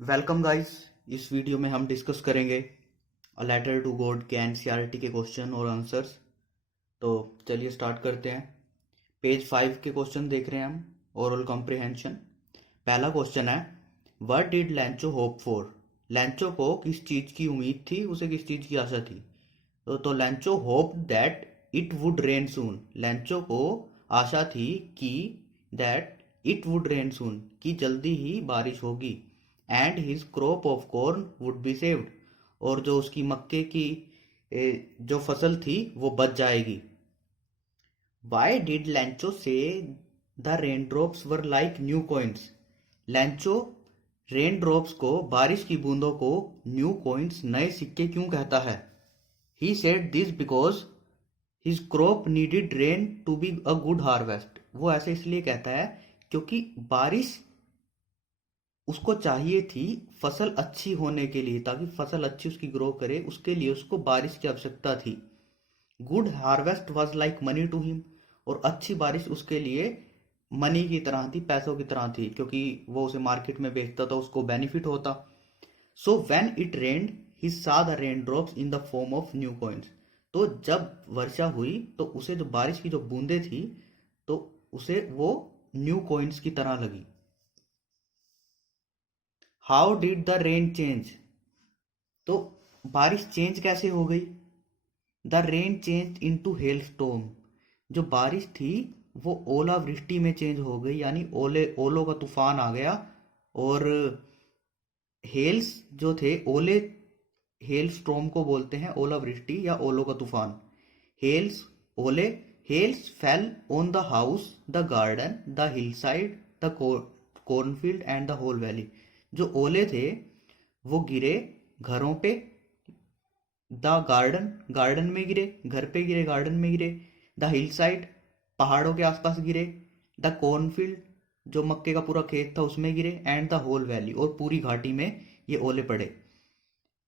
Welcome guys. इस video में हम डिस्कस करेंगे अ लेटर टू गॉड के एनसीईआरटी के क्वेश्चन और आंसर्स। तो चलिए स्टार्ट करते हैं। पेज 5 के क्वेश्चन देख रहे हैं हम। Oral comprehension. पहला क्वेश्चन है, व्हाट डिड लैंचो होप फॉर। लैंचो को किस चीज़ की उम्मीद थी, उसे किस चीज़ की आशा थी। तो लैंचो hope that it would rain सून। लैंचो को आशा थी कि दैट इट वुड रेन सून, कि जल्दी ही बारिश होगी। And his crop of corn would be saved, और जो उसकी मक्के की जो फसल थी वो बच जाएगी। वाई डिड लैंचो से the rain drops were like new coins. लैंचो rain drops को, बारिश की बूंदों को न्यू कॉइन्स, नए सिक्के क्यों कहता है। He said this because his crop needed rain to be a good harvest. वो ऐसे इसलिए कहता है क्योंकि बारिश उसको चाहिए थी फसल अच्छी होने के लिए, ताकि फसल अच्छी उसकी ग्रो करे, उसके लिए उसको बारिश की आवश्यकता थी। Good harvest was like money to him, और अच्छी बारिश उसके लिए मनी की तरह थी, पैसों की तरह थी, क्योंकि वो उसे मार्केट में बेचता था, उसको बेनिफिट होता। सो वेन इट रेन्ड ही सा the rain drops in the form of new coins. तो जब वर्षा हुई तो उसे जो बारिश की जो बूंदे थी, तो उसे वो न्यू कॉइन्स की तरह लगी। How did the rain change. तो बारिश चेंज कैसे हो गई। The rain change into hello storm. जो बारिश थी वो ओलावृष्टि में चेंज हो गई, यानी ओलों का तूफान आ गया। और हेल्स जो थे, ओले, हेल स्टॉर्म को बोलते हैं ओलावृष्टि या ओलों का तूफान। हेल्स, ओले, hails fell on the house, the garden, the hillside, the cornfield and the whole valley. जो ओले थे वो गिरे घरों पे, द गार्डन, गार्डन में गिरे, घर पे गिरे, गार्डन में गिरे। द हिल साइड, पहाड़ों के आसपास गिरे। द कॉर्नफील्ड, जो मक्के का पूरा खेत था उसमें गिरे। एंड द होल वैली, और पूरी घाटी में ये ओले पड़े।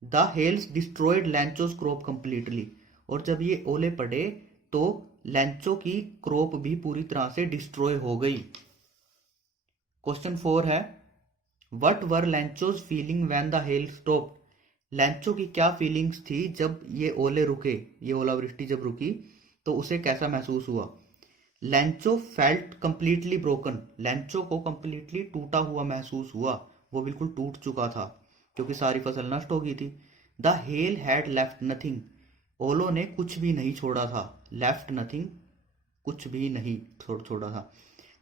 The hails destroyed Lencho's crop completely. और जब ये ओले पड़े तो लैंचो की क्रॉप भी पूरी तरह से डिस्ट्रॉय हो गई। क्वेश्चन 4 है, what were Lencho's feeling when the hail stop. Lencho की क्या फीलिंग्स थी जब ये ओले रुके, ये ओलावृष्टि जब रुकी तो उसे कैसा महसूस हुआ। लैंचो फेल्ट कंप्लीटली ब्रोकन। लैंचो को कंप्लीटली टूटा हुआ महसूस हुआ, वो बिल्कुल टूट चुका था क्योंकि सारी फसल नष्ट हो गई थी। The hell had left nothing. ओलो ने कुछ भी नहीं छोड़ा था। लेफ्ट नथिंग, कुछ भी नहीं छोड़ा था।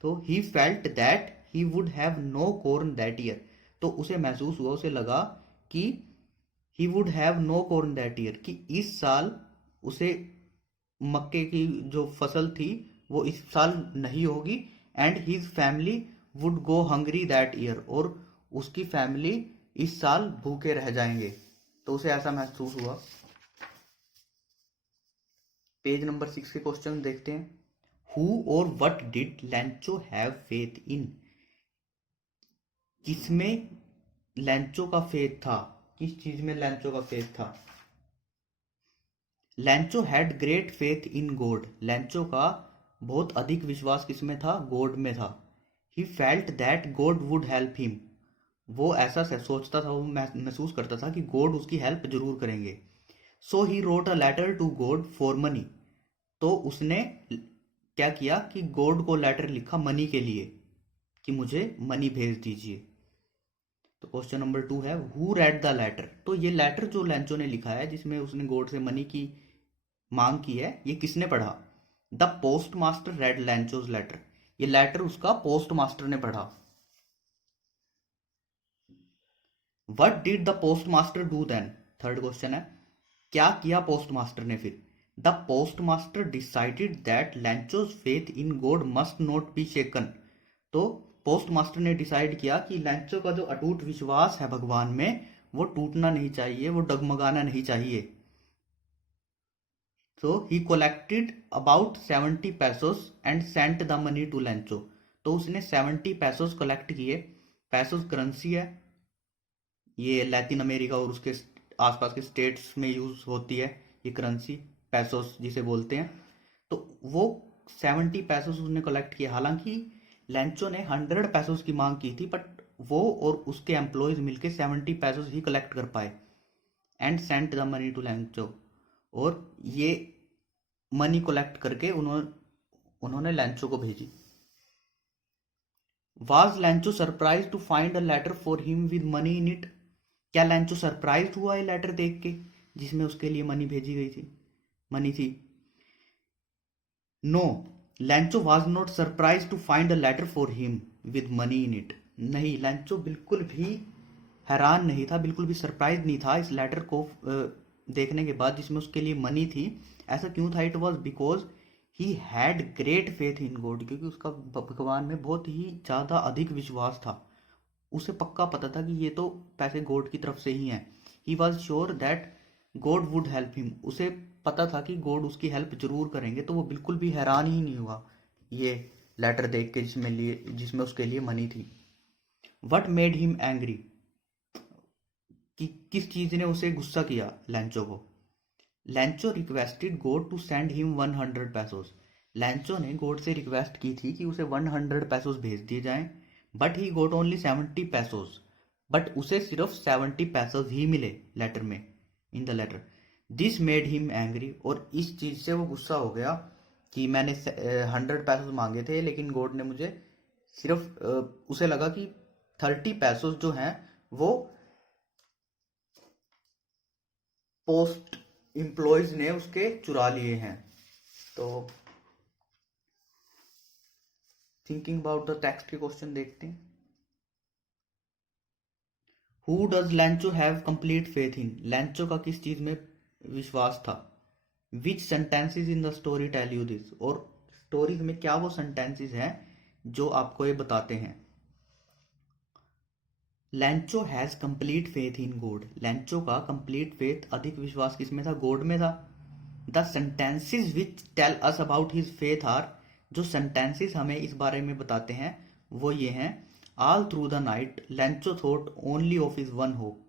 तो he felt that he would have no corn that year. तो उसे महसूस हुआ, उसे लगा कि he would have no corn that year, कि इस साल उसे मक्के की जो फसल थी वो इस साल नहीं होगी। And his family would go hungry that year, और उसकी फैमिली इस साल भूखे रह जाएंगे। तो उसे ऐसा महसूस हुआ। पेज नंबर 6 के क्वेश्चन देखते हैं। हु और what did लैंचो have faith in. किसमें लैंचो का फेथ था, किस चीज में लैंचो का फेथ था। लैंचो had great faith in God. लैंचो का बहुत अधिक विश्वास किसमें था, गॉड में था। ही felt that God would help him. वो ऐसा सोचता था, वो महसूस करता था कि गॉड उसकी हेल्प जरूर करेंगे। So he wrote a letter to God for money. तो उसने क्या किया कि गॉड को लेटर लिखा मनी के लिए, कि मुझे मनी भेज दीजिए। तो क्वेश्चन नंबर 2 है, हु रेड द लेटर। तो ये लेटर जो लैंचो ने लिखा है जिसमें उसने गॉड से मनी की मांग की है, ये किसने पढ़ा। The post master read Lencho's letter. ये लेटर उसका पोस्ट मास्टर ने पढ़ा। What did the post master do then. Third question है, क्या किया पोस्ट मास्टर ने फिर। The post master decided that Lencho's faith in God must not be shaken. तो पोस्ट मास्टर ने डिसाइड किया कि लैंचो का जो अटूट विश्वास है भगवान में, वो टूटना नहीं चाहिए, वो डगमगाना नहीं चाहिए। So he collected about 70 pesos and sent the money to Lancho. तो उसने 70 pesos कलेक्ट किए। पैसोस करेंसी है, ये लैटिन अमेरिका और उसके आसपास के स्टेट्स में यूज होती है ये करेंसी, पैसोस जिसे बोलते हैं। तो वो 70 पैसोस उसने कलेक्ट किए। हालांकि लैंचो ने 100 पैसोस की मांग की थी, बट वो और उसके एम्प्लॉयज मिलके 70 पैसों ही कलेक्ट कर पाए and sent the money to Lencho, और ये मनी कलेक्ट करके उन्होंने लैंचो को भेजी। Was Lencho surprise to find a letter for him with money in it? क्या लैंचो सरप्राइज हुआ है लेटर देख के जिसमें उसके लिए मनी भेजी गई थी, मनी थी? No, Lencho was not surprise to find a letter for him with money in it. नहीं, लैंचो बिल्कुल भी हैरान नहीं था, बिल्कुल भी सरप्राइज नहीं था इस लेटर को देखने के बाद जिसमें उसके लिए मनी थी। ऐसा क्यों था? It was because he had great faith in God, क्योंकि उसका भगवान में बहुत ही ज़्यादा अधिक विश्वास था। उसे पक्का पता था कि ये तो पैसे गॉड की तरफ से ही हैं। He was sure that God would help him, उसे पता था कि गॉड उसकी हेल्प जरूर करेंगे। तो वो बिल्कुल भी हैरान ही नहीं हुआ ये लेटर देख के जिसमें उसके लिए मनी थी। वट मेड हिम एंग्री, कि किस चीज ने उसे गुस्सा किया लैंचो को? Lencho requested God to send him 100 pesos. Lencho ने गॉड से रिक्वेस्ट की थी कि उसे 100 पैसोस भेज दिए जाएं, but he got only 70 pesos. But उसे सिर्फ 70 पैसोस ही मिले लेटर में, in the letter. This made him angry, और इस चीज से वो गुस्सा हो गया कि मैंने 100 पैसोस मांगे थे लेकिन गॉड ने मुझे सिर्फ उसे लगा कि 30 पैसोस जो हैं वो पोस्ट एम्प्लॉयज ने उसके चुरा लिए हैं। तो थिंकिंग अबाउट द टेक्स्ट के क्वेश्चन देखते हैं। Who does Lencho have complete faith in? Lencho का किस चीज में विश्वास था? Which sentences in the story tell you this? और स्टोरीज में क्या वो सेंटेंसेस हैं जो आपको ये बताते हैं? लैंचो has complete faith in God, लैंचो का कंप्लीट फेथ, अधिक विश्वास किसमें था? गॉड में था। The sentences which tell us about his faith are, जो सेंटेंसेस हमें इस बारे में बताते हैं वो ये हैं। All through the night Lencho thought only of his one hope,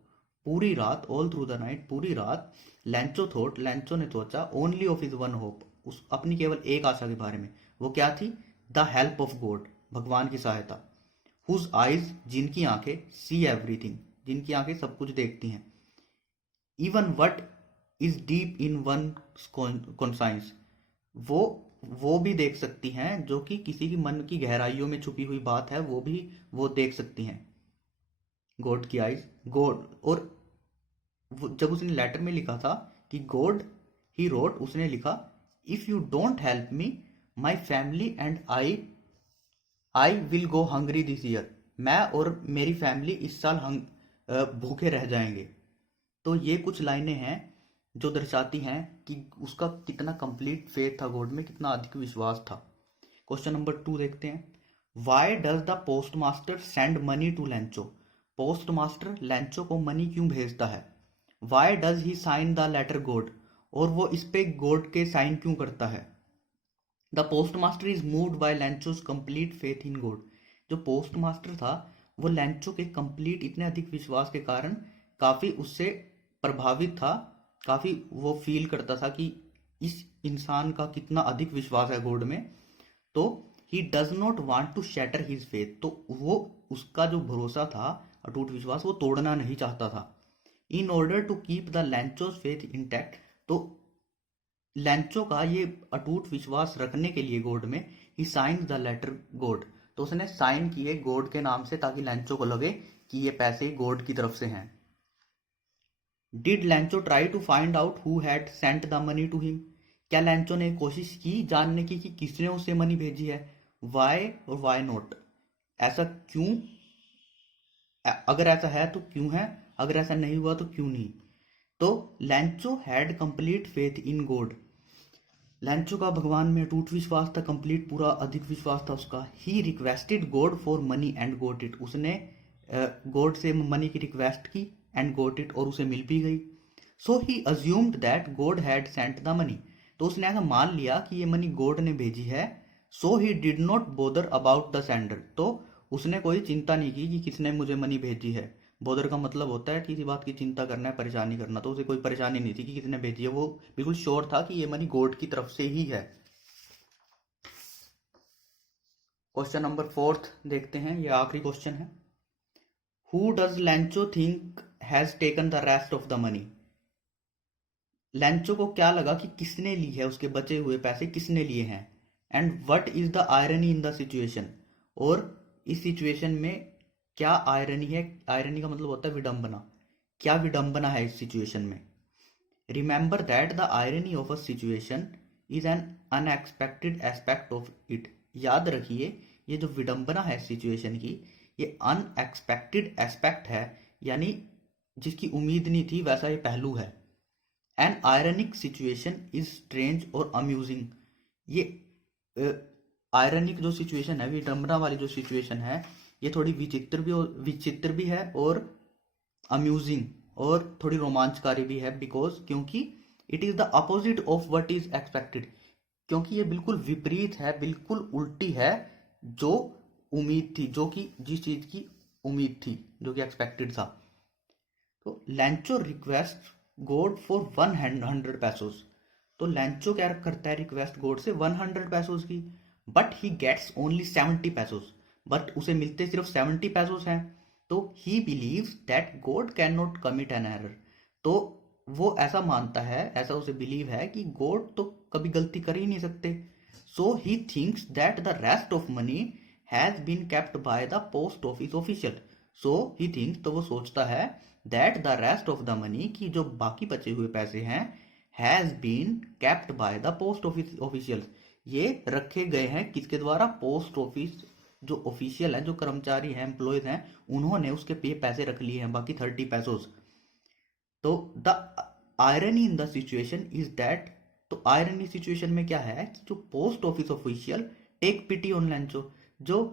पूरी रात, ऑल थ्रू द नाइट, पूरी रात, लैंचो थॉट, लैंचो ने सोचा, only of his one hope, उस अपनी केवल एक आशा के बारे में। वो क्या थी? द हेल्प ऑफ गॉड, भगवान की सहायता। हुज आइज, जिनकी आंखें, सी एवरीथिंग, जिनकी आंखें सब कुछ देखती हैं। Even what is deep in one conscience, वो भी देख सकती हैं जो कि किसी की मन की गहराइयों में छुपी हुई बात है, वो भी वो देख सकती हैं। गॉड की आइज, गॉड। और जब उसने लेटर में लिखा था कि गॉड, ही रोट, उसने लिखा, if you don't help me my family and I will go hungry this year, मैं और मेरी फैमिली इस साल भूखे रह जाएंगे। तो ये कुछ लाइनें हैं जो दर्शाती हैं कि उसका कितना कंप्लीट फेथ था गॉड में, कितना अधिक विश्वास था। क्वेश्चन नंबर 2 देखते हैं। Why does the post master send money to Lencho? Post master Lencho को मनी क्यों भेजता है? Why does he sign the letter God, और वो इस पे गॉड के साइन क्यों करता है? The post master is moved by Lencho's complete faith in God, जो पोस्ट मास्टर था वो लैंचो के कंप्लीट इतने अधिक विश्वास के कारण काफी उससे प्रभावित था, काफी वो फील करता था कि इस इंसान का कितना अधिक विश्वास है गॉड में। तो he does not want to shatter his faith, तो वो उसका जो भरोसा था, अटूट विश्वास, वो तोड़ना नहीं चाहता था। In order to keep the Lencho's faith intact, तो लैंचो का ये अटूट विश्वास रखने के लिए गॉड में, ही साइन द लेटर गॉड, तो उसने साइन किए गॉड के नाम से ताकि लैंचो को लगे कि ये पैसे गॉड की तरफ से हैं। Did Lencho try to find out who had sent the money to him? क्या लैंचो ने कोशिश की जानने की कि किसने उसे मनी भेजी है? वाई और वाई नॉट, ऐसा क्यों? अगर ऐसा है तो क्यों है, अगर ऐसा नहीं हुआ तो क्यों नहीं? तो लैंचो had complete faith in God, लैंचो का भगवान में अटूट विश्वास था, कंप्लीट पूरा अधिक विश्वास था उसका। He requested God for money and got it, उसने गॉड से मनी की रिक्वेस्ट की एंड गोट इट, और उसे मिल भी गई। So he assumed that God had sent the money, तो उसने ऐसा मान लिया कि ये मनी गॉड ने भेजी है। So he did not bother about the sender, तो उसने कोई चिंता नहीं की कि किसने मुझे मनी भेजी है। बोदर का मतलब होता है किसी बात की चिंता करना है, परेशानी करना, तो उसे कोई परेशानी नहीं थी कि किसने भेजी है, वो बिल्कुल श्योर था कि ये मनी गॉड की तरफ से ही है। क्वेश्चन नंबर 4 देखते हैं, ये आखिरी क्वेश्चन है। Who does लैंचो think has taken the rest of the money? लैंचो को क्या लगा कि किसने ली है उसके बचे हुए पैसे, किसने लिए हैं? And what is the irony in the situation? और इस सिचुएशन में क्या आयरनी है? आयरनी का मतलब होता है विडंबना। क्या विडंबना है इस सिचुएशन में? Remember that the irony of a situation is an unexpected aspect of it. याद रखिए, ये जो विडंबना है सिचुएशन की, ये अनएक्सपेक्टेड एस्पेक्ट है, यानी जिसकी उम्मीद नहीं थी वैसा ये पहलू है। An ironic situation is strange और अम्यूजिंग। ये आयरनिक जो सिचुएशन है, विडंबना वाली जो सिचुएशन है, ये थोड़ी विचित्र भी है और अम्यूजिंग और थोड़ी रोमांचकारी भी है। बिकॉज क्योंकि it is the opposite of what is expected. क्योंकि ये बिल्कुल विपरीत है, बिल्कुल उल्टी है जो उम्मीद थी, जो कि जिस चीज की उम्मीद थी, जो कि एक्सपेक्टेड था। तो लैंचो रिक्वेस्ट गोड फॉर 100 पैसोस। तो लैंचो क्या करता है रिक्वेस्ट गोड से 100 पैसोस की, but he gets only 70 pesos. But उसे मिलते सिर्फ 70 पैसोस हैं। तो he believes that God can not commit an error. तो वो ऐसा मानता है, ऐसा उसे बिलीव है कि गॉड तो कभी गलती कर ही नहीं सकते। So he thinks that the rest of money has been kept by the post office official. So he thinks, तो वो सोचता है, that the rest of the money, की जो बाकी बचे हुए पैसे हैं, has been kept by the post office official, ये रखे गए हैं किसके द्वारा? पोस्ट ऑफिस जो ऑफिशियल है, जो कर्मचारी हैं, एम्प्लॉयज हैं, उन्होंने उसके पे पैसे रख लिए हैं, बाकी 30 पैसोस। तो the irony in the situation is that, तो आयरनी सिचुएशन में क्या है कि जो post office official take pity on Lencho, जो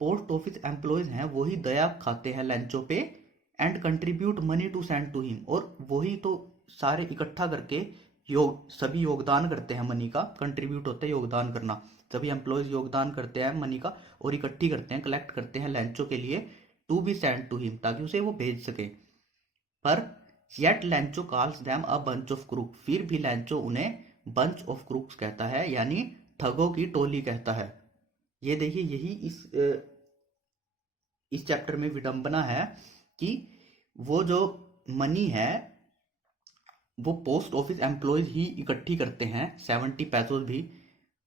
पोस्ट ऑफिस एम्प्लॉयज हैं वही दया खाते हैं लैंचो पे, and contribute money to send to him, और वही तो सारे इकट्ठा करके सभी योगदान करते हैं मनी का। कंट्रीब्यूट होता है योगदान करना, सभी एम्प्लॉयज योगदान करते हैं मनी का और इकट्ठी करते हैं, कलेक्ट करते हैं लैंचो के लिए, to be send to him, ताकि उसे वो भेज सके। पर yet Lencho calls them a bunch of crook, फिर भी लैंचो उन्हें बंच ऑफ क्रूक्स कहता है, यानी ठगों की टोली कहता है। ये देखिए, यही इस चैप्टर में विडंबना है कि वो जो मनी है वो पोस्ट ऑफिस एम्प्लॉयज ही इकट्ठी करते हैं, 70 पैसों भी।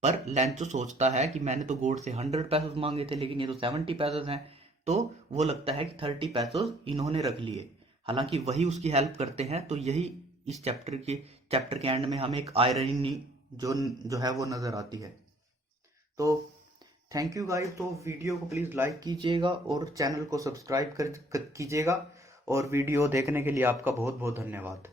पर लैंचो सोचता है कि मैंने तो गोड से 100 पैसों मांगे थे, लेकिन ये तो 70 पैसों हैं। तो वो लगता है कि 30 पैसों इन्होंने रख लिए, हालांकि वही उसकी हेल्प करते हैं। तो यही इस चैप्टर के एंड में हमें एक आयरनी जो है वो नजर आती है। तो थैंक यू गाइस। तो वीडियो को प्लीज़ लाइक कीजिएगा और चैनल को सब्सक्राइब कीजिएगा, और वीडियो देखने के लिए आपका बहुत बहुत धन्यवाद।